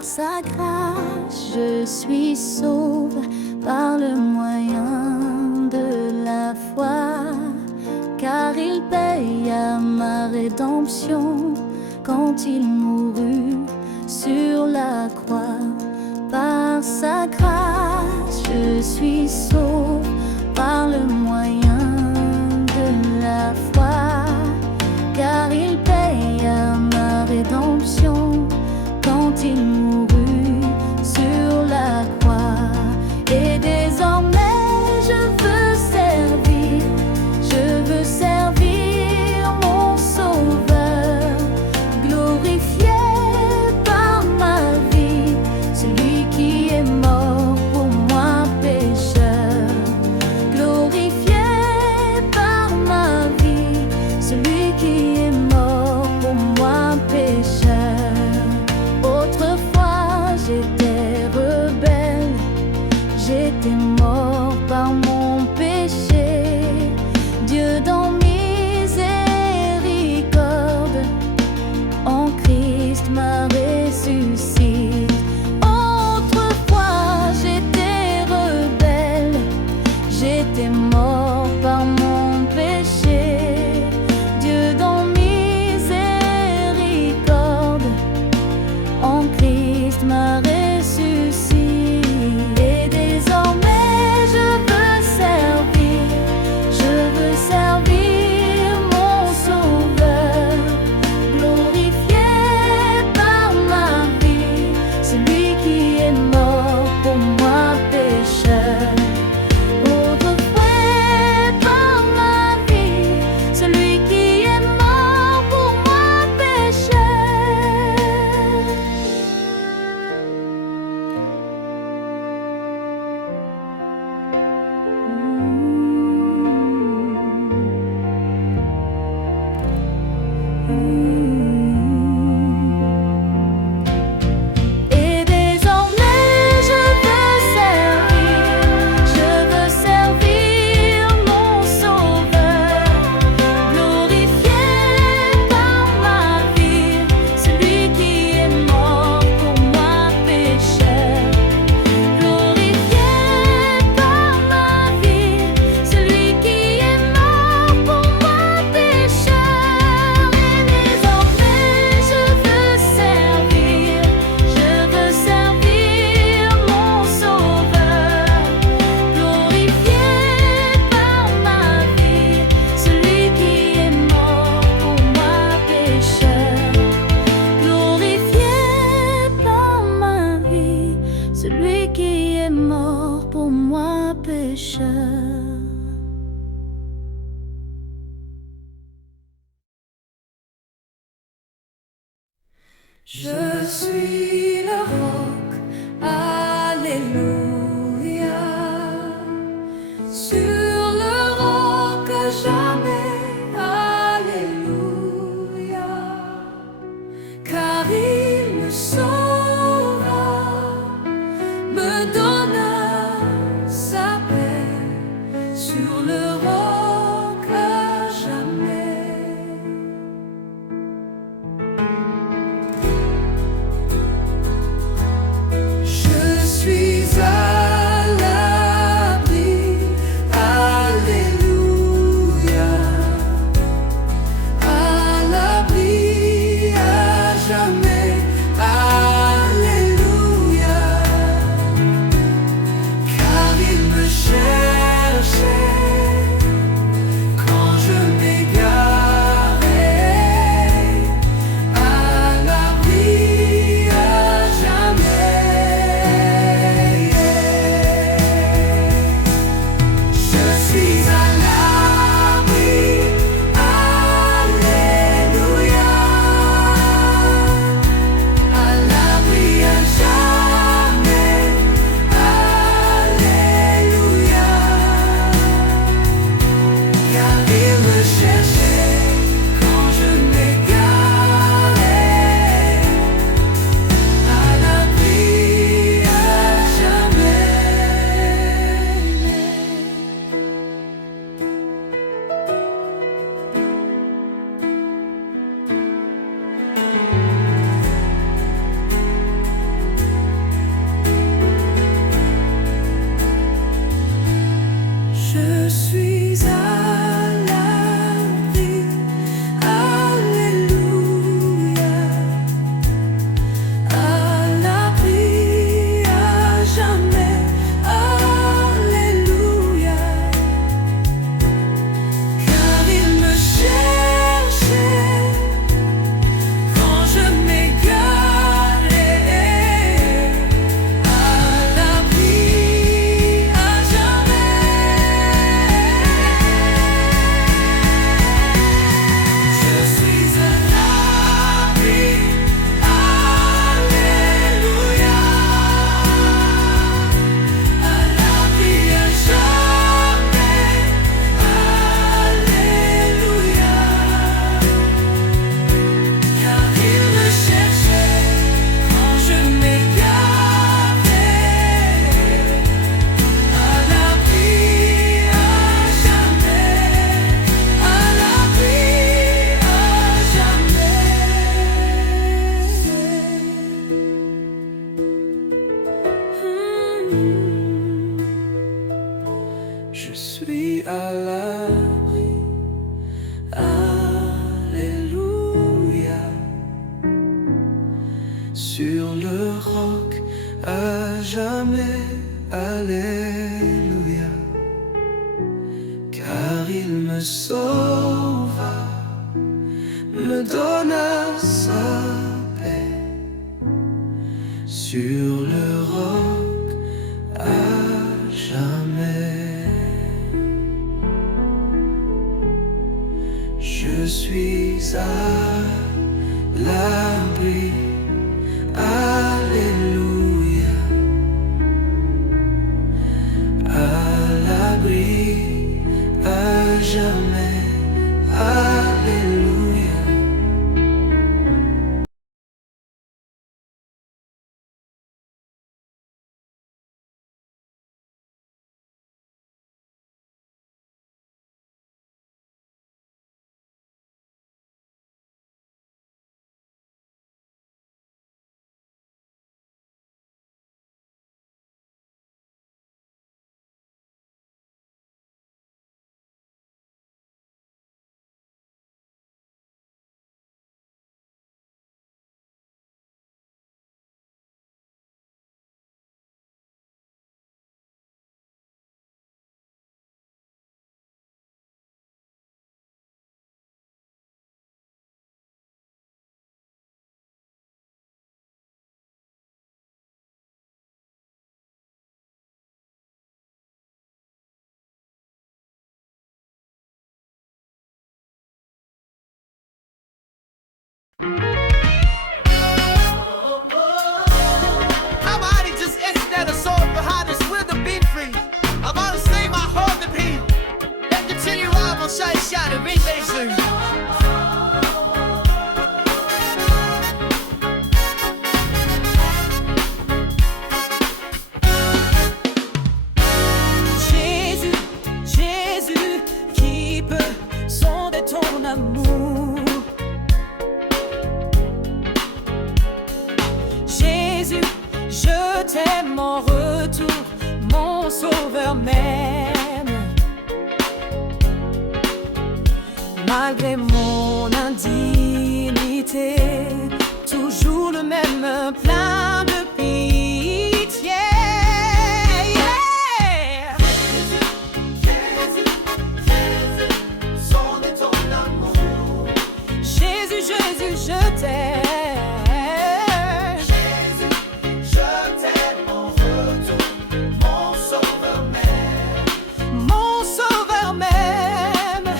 Par sa grâce, je suis sauve par le moyen de la foi, car il paye à ma rédemption quand il mourut sur la croix. Par sa grâce, je suis sauve par le moyen de la foi, car il paye à ma rédemption quand il mourut sur la croix. Et désormais je veux servir mon Sauveur, glorifié par ma vie, celui qui est mort pour moi pécheur. Glorifié par ma vie, celui qui est mort pour moi pécheur. Autrefois j'étais rebelle, j'étais mort par mon péché. Dieu dans miséricorde, en Christ m'a ressuscité. Autrefois j'étais rebelle, j'étais mort par mon péché. Dieu dans miséricorde, en Christ m'a ressuscité. Et désormais je veux servir mon Sauveur, glorifié par ma vie, celui qui est mort pour moi pécheur. Autrefois par ma vie, celui qui est mort pour moi pécheur. Et désormais je veux servir mon Sauveur, glorifié par ma vie, celui qui est mort pour moi pécheur. Glorifié par ma vie, celui qui est mort pour moi pécheur. Et désormais je veux servir mon Sauveur, glorifié par ma vie, celui qui est mort pour moi pécheur. Glorifié par ma vie, celui qui est mort pour moi pécheur. Je suis le roc, alléluia. Sur le roc à jamais, alléluia. Car il me sauva, me donna sa paix. Sur le roc à jamais. Je suis à l'abri, alléluia, à l'abri à jamais, alléluia, car il me cherchait à l'abri. Alléluia. Sur le roc à jamais. Alléluia. Car il me sauva, me donna sa paix. Sur le roc à jamais. Je suis à l'abri. Alléluia. À l'abri à jamais. Alléluia. Somebody just ended that assault behind us with a beat free. I'm gonna say my heart to beat. And continue on, mon chat et chat de beat nation. Jésus, Jésus, qui peut sonder ton amour? Jésus, je t'aime en retour, mon sauveur même. Malgré mon indignité, toujours le même, plein de pitié. Yeah. Sonde ton amour. Jésus, Jésus, je t'aime. Mon sauveur même,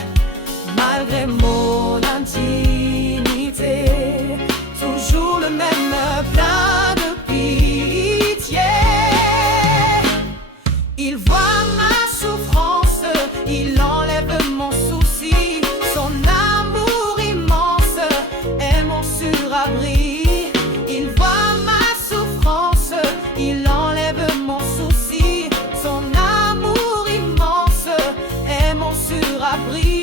malgré mon indignité, toujours le même, plein de pitié. Il voit ma souffrance, il enlève mon souci, son amour immense est mon surabri. Il voit ma souffrance, il enlève mon souci, son amour immense est mon surabri.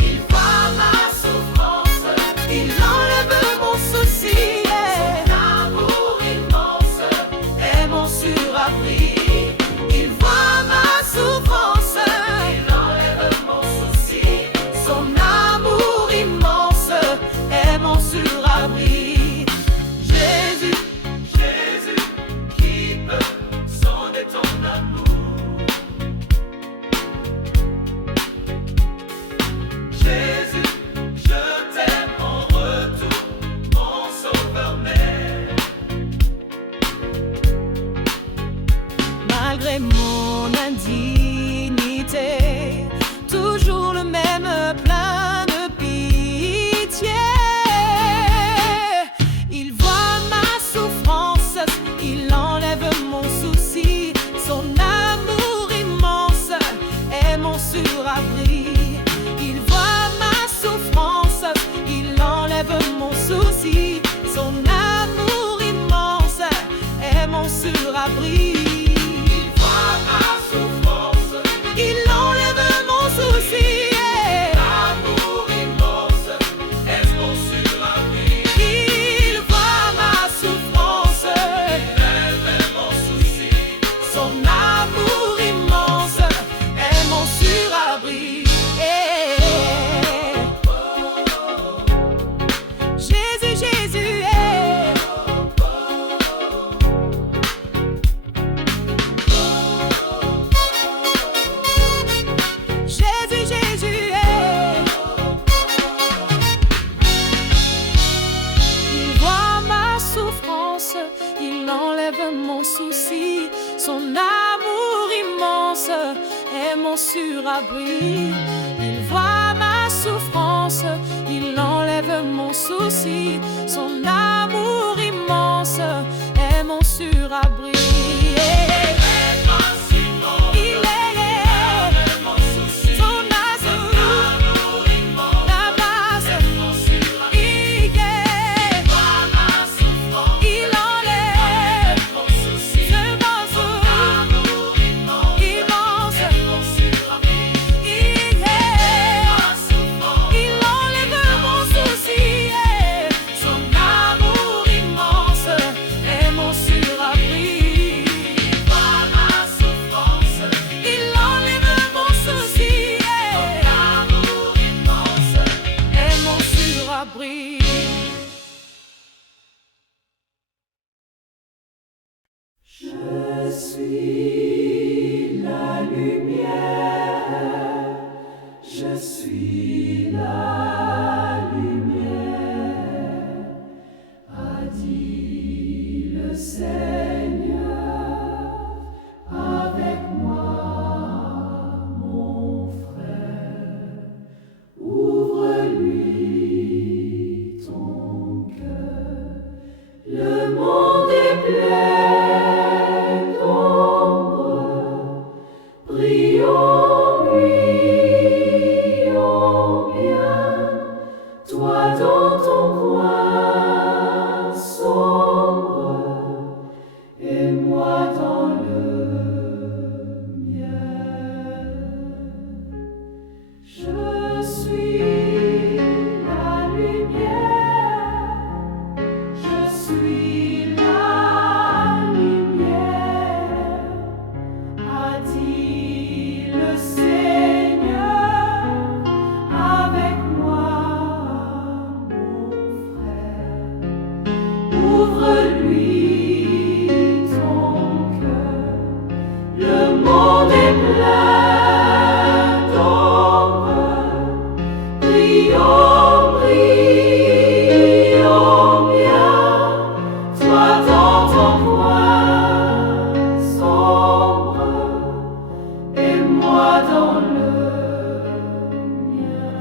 Il voit ma souffrance, il enlève mon souci, son amour immense est mon surabri. Il voit ma souffrance, il enlève mon souci, son amour immense est mon surabri. Jésus, Jésus, qui peut sonder ton amour? abri. Il voit ma souffrance, il enlève mon souci. Son amour immense est mon surabri. Je suis la lumière, je suis la lumière, a dit le Seigneur, avec moi, mon frère, ouvre-lui ton cœur, le monde est plein. Prions, prions bien, toi dans ton coin sombre, et moi dans le mien. Je suis la lumière, je suis la lumière, a dit le Seigneur, avec moi, mon frère, ouvre-lui ton cœur, le monde est plein d'ombre, prions, prions bien, toi dans ton coin sombre, et moi dans le mien.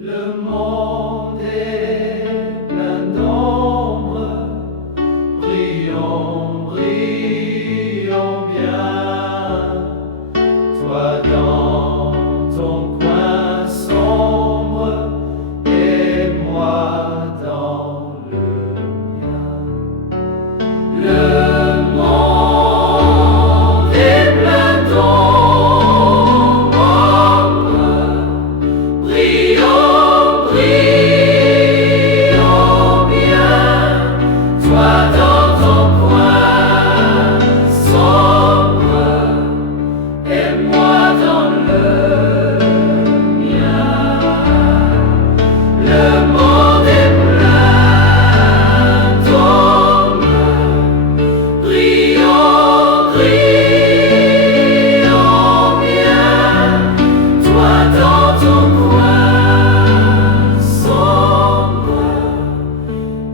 Le monde est plein d'ombre, prions, prions bien, toi dans ton coin sombre, et moi dans le mien. Le monde est plein d'ombre, prions, prions bien, toi dans ton coin sombre, et moi dans le mien. Le monde est plein d'ombre, prions, prions bien, toi dans ton coin sombre,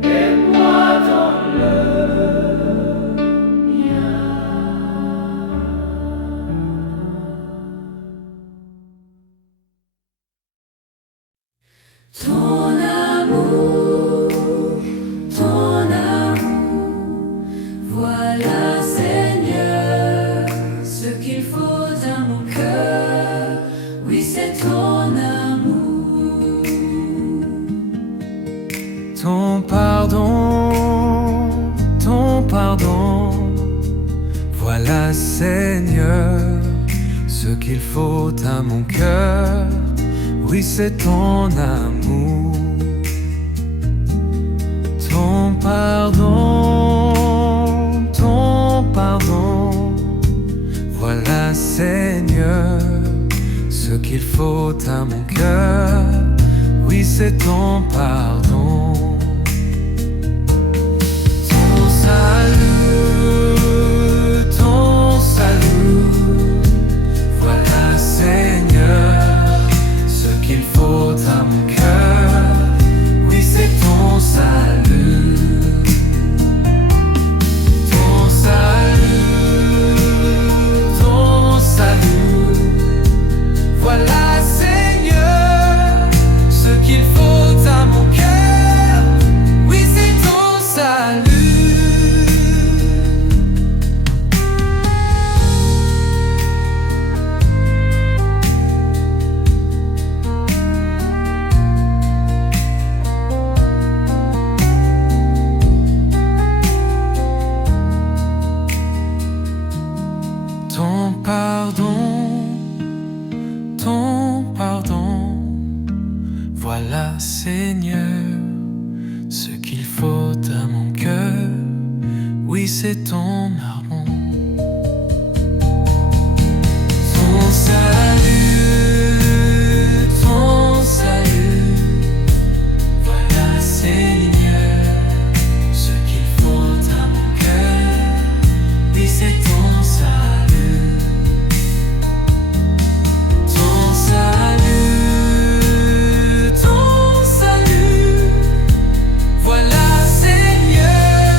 et moi dans le mien. Ton amour, voilà Seigneur, ce qu'il faut à mon cœur, oui c'est ton amour. Ton pardon, voilà Seigneur, ce qu'il faut à mon cœur, oui c'est ton amour. Ton pardon, voilà Seigneur, ce qu'il faut à mon cœur, oui c'est ton pardon. Ton salut, voilà Seigneur, ce qu'il faut à mon cœur, oui c'est ton salut. Ton Seigneur, ce qu'il faut à mon cœur. Oui, c'est ton amour, ton salut, ton salut. Voilà, Seigneur, ce qu'il faut à mon cœur. Oui, c'est ton salut, ton salut, ton salut. Voilà, Seigneur,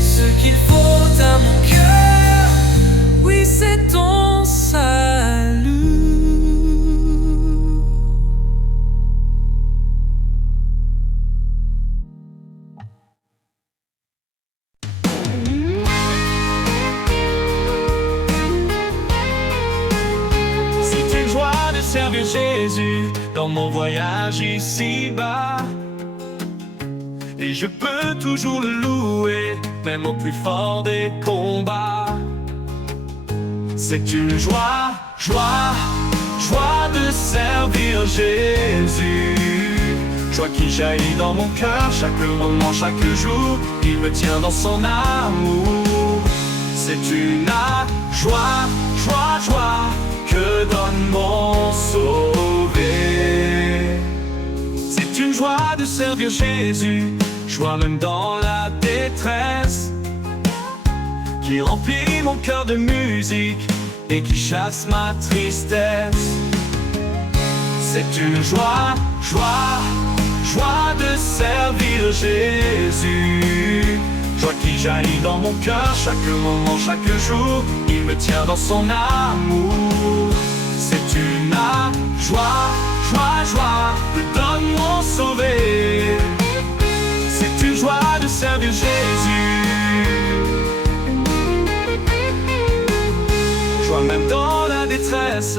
ce qu'il faut à mon cœur. Oui, c'est ton salut. C'est une joie de servir Jésus dans mon voyage ici-bas. Et je peux toujours le louer, même au plus fort des combats. C'est une joie, joie, joie de servir Jésus. Joie qui jaillit dans mon cœur chaque moment, chaque jour. Il me tient dans son amour. C'est une joie, joie, joie que donne mon sauvé. C'est une joie de servir Jésus, joie même dans la détresse, qui remplit mon cœur de musique et qui chasse ma tristesse. C'est une joie, joie, joie de servir Jésus. Joie qui jaillit dans mon cœur chaque moment, chaque jour. Il me tient dans son amour. C'est une joie, joie, joie que donne mon sauvé. C'est une joie de servir Jésus. Joie même dans la détresse,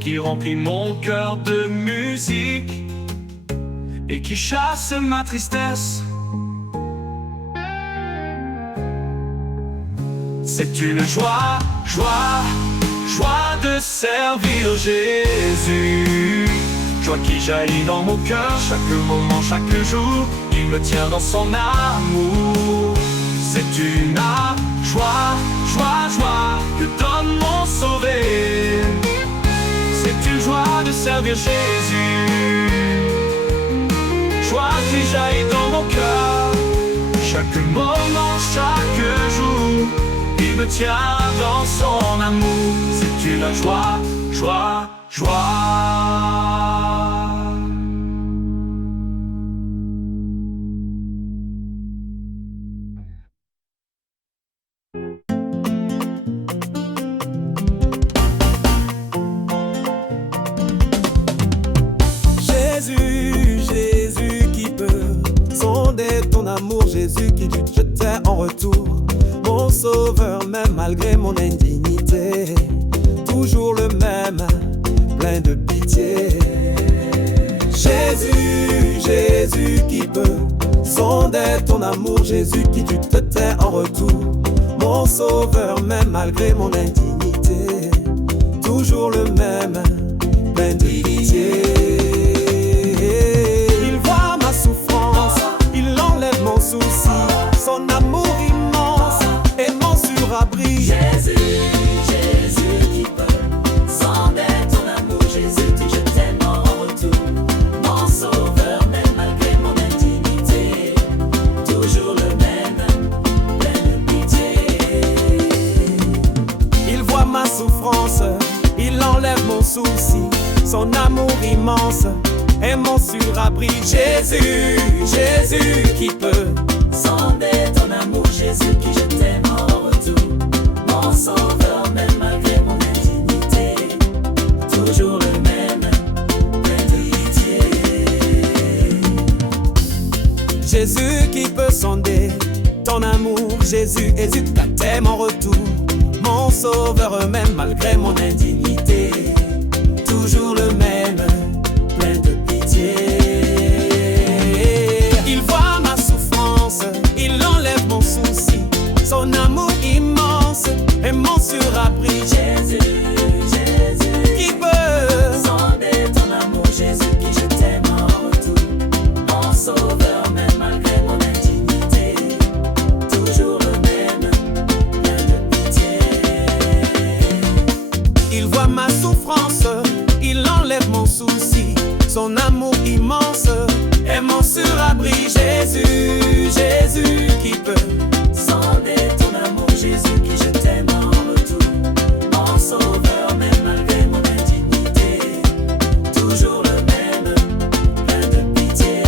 qui remplit mon cœur de musique et qui chasse ma tristesse. C'est une joie, joie, joie de servir Jésus. Joie qui jaillit dans mon cœur chaque moment, chaque jour. Il me tient dans son amour. C'est une joie, joie, joie que donne mon sauvé. C'est une joie de servir Jésus. Joie qui jaillit dans mon cœur chaque moment, chaque jour. Il me tient dans son amour. C'est une joie, joie, joie. Jésus, Jésus qui peut sonder ton amour, Jésus qui te jetait en retour. Mon sauveur, même malgré mon indignité, toujours le même, plein de pitié. Jésus, Jésus qui peut sonder ton amour, Jésus qui tu te tais en retour. Mon sauveur, même malgré mon indignité, toujours le même, plein de pitié. Il voit ma souffrance, il enlève mon souci, son amour immense est mon surabri. Jésus, Jésus qui peut sonder ton amour, Jésus qui je t'aime en retour. Mon sauveur, même malgré mon indignité, toujours le même, plein de pitié. Il voit ma souffrance, il enlève mon souci, son amour immense est mon surabri. Jésus, Jésus qui peut Sonder ton amour, Jésus qui je t'aime en retour. Mon sauveur, même malgré mon indignité, toujours le même, plein de pitié. Jésus qui peut sonder ton amour, Jésus hésite ta t'aime en retour. Mon sauveur, même malgré mon indignité, toujours le même, plein de pitié. Il voit ma souffrance, il enlève mon souci, son amour immense est mon surabri. Jésus, Jésus Qui peut sonder ton amour, Jésus qui je t'aime en retour. souffrances, il enlève mon souci. Son amour immense est mon surabri. Jésus, Jésus qui peut sonder ton amour, Jésus qui je t'aime en retour. Mon sauveur, même malgré mon indignité, toujours le même, plein de pitié.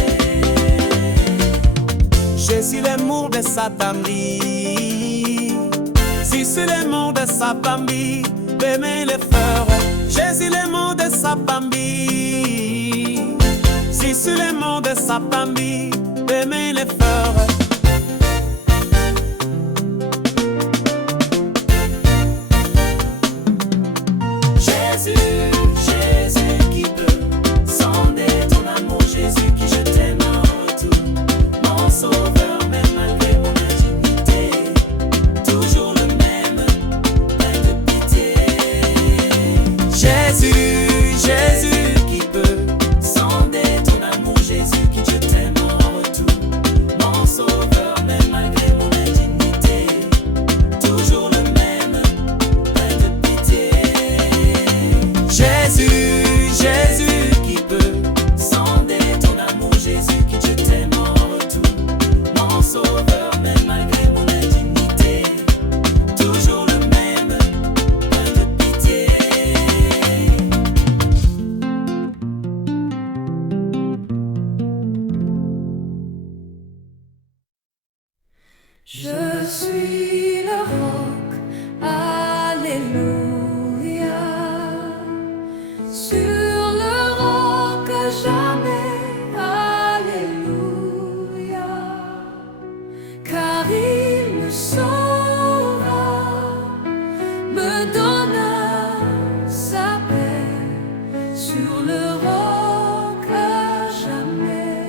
Jésus l'amour de sa famille, si c'est l'amour de sa famille, aimer les fleurs. Jésus l'amour de sa famille, si c'est l'amour de sa famille, aimer les fleurs. Jésus, Jésus qui peut sonder ton amour, Jésus qui je t'aime en retour. Mon sauveur, même malgré mon indignité, toujours le même, plein de pitié. Jésus, Jésus qui peut sonder ton amour, Jésus qui je t'aime en retour. Mon sauveur, même malgré mon indignité, toujours le même, plein de pitié. Jésus, Jésus qui peut sonder ton amour, Jésus qui je t'aime en retour. Mon sauveur, même malgré mon indignité, toujours le même, plein de pitié. Je suis le roc, alléluia. Sur le roc à jamais, alléluia. Car il me sauva, me donna sa paix. Sur le roc à jamais.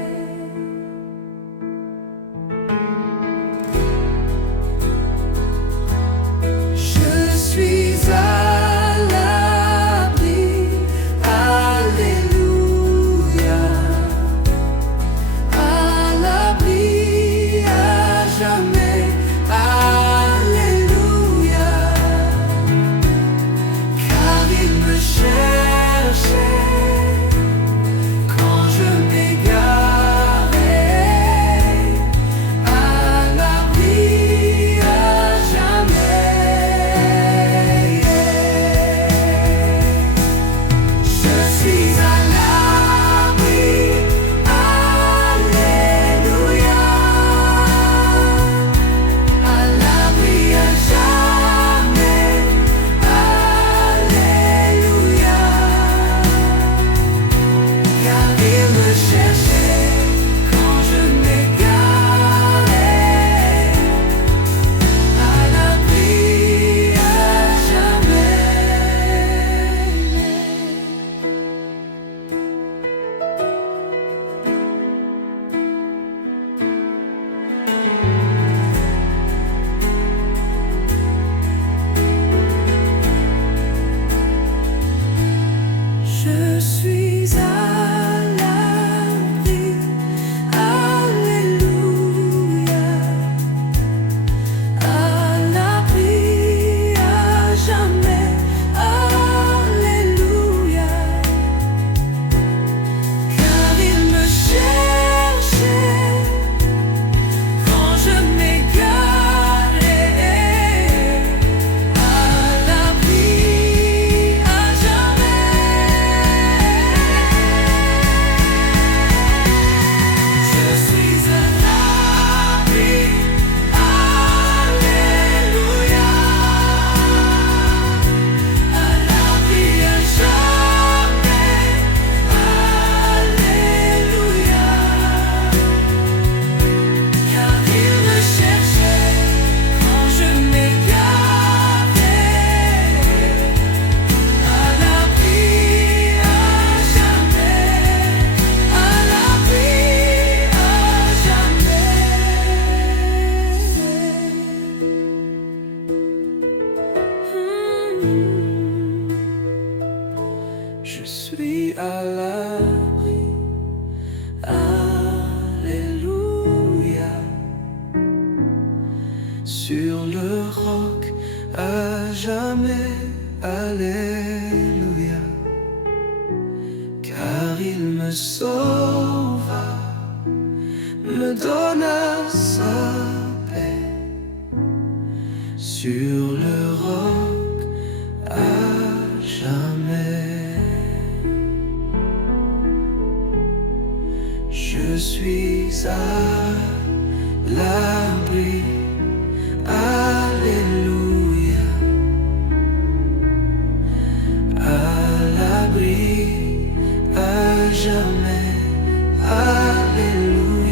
Je suis à l'abri, alléluia, à l'abri à jamais, alléluia, car il me cherchait quand je m'égarais, à l'abri à jamais. Je suis à l'abri, alléluia, à l'abri à jamais, alléluia, car il me cherchait quand je m'égarais, à l'abri à Je suis à l'abri, alléluia, à l'abri à jamais, alléluia, car il me cherchait quand je m'égarais, à l'abri à jamais. Je suis à l'abri, alléluia, à l'abri à jamais, alléluia, car il me cherchait quand je m'égarais, à l'abri à jamais, à l'abri à jamais. Je suis à l'abri, alléluia, sur le roc à jamais, alléluia. suis à l'abri. Alléluia, à l'abri, à jamais. Alléluia.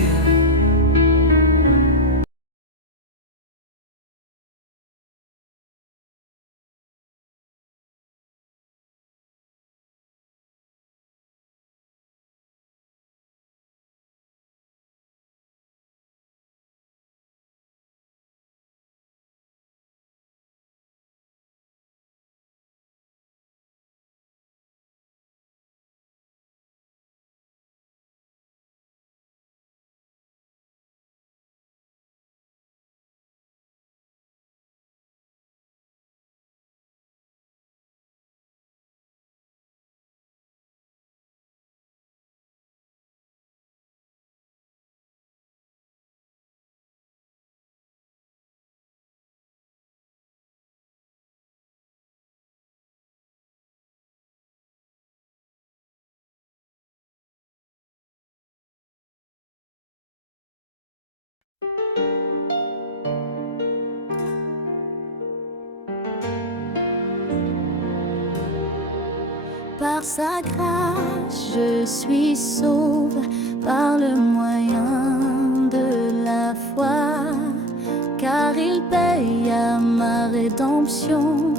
Par sa grâce, je suis sauve par le moyen de la foi, car il paye à ma rédemption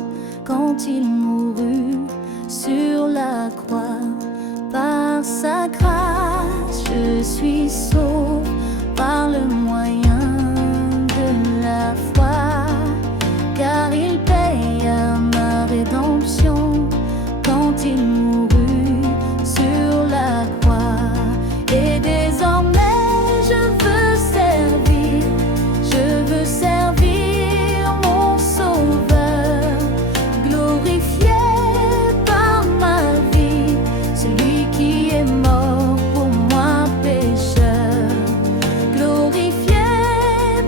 quand il mourut sur la croix. Par sa grâce, je suis sauve par le moyen de la foi, car il paye à ma rédemption quand il mourut sur la croix. Et désormais je veux servir mon Sauveur, glorifié par ma vie, celui qui est mort pour moi pécheur. Glorifié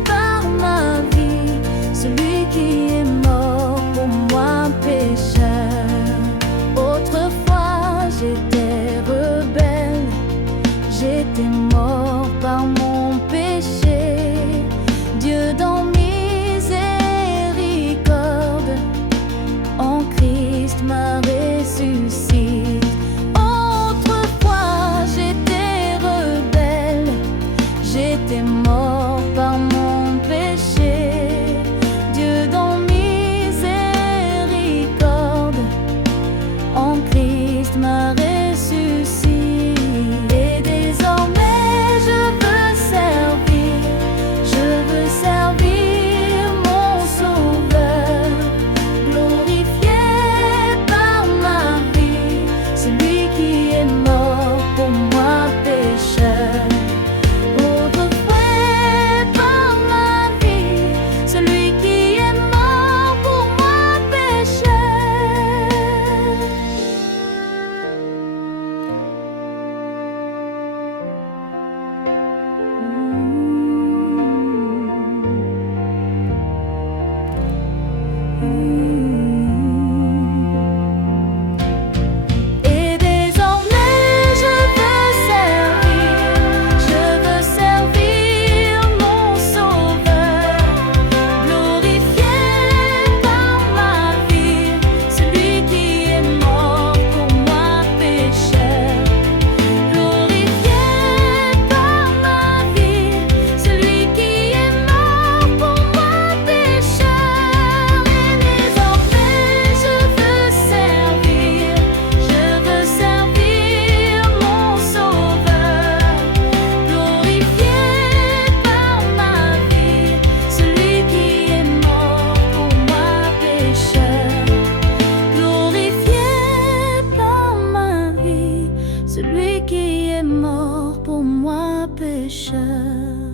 par ma vie, celui qui est mort pour moi pécheur. Autrefois j'étais rebelle, j'étais mort par mon péché. Dieu dans miséricorde, en Christ m'a ressuscité. Autrefois j'étais rebelle, j'étais mort par mon péché. Dieu dans miséricorde, en Christ m'a ressuscité. Et désormais je veux servir mon Sauveur, glorifié par ma vie, celui qui est mort pour moi pécheur. Autrefois par ma vie, celui qui est mort pour moi pécheur. Et désormais je veux servir mon Sauveur, glorifié par ma vie, celui qui est mort pour moi pécheur. Glorifié par ma vie, celui qui est mort pour moi pécheur. Et désormais je veux servir mon Sauveur, glorifié par ma vie, celui qui est mort pour moi pécheur. Glorifié par ma vie, celui qui est mort pour moi pécheur.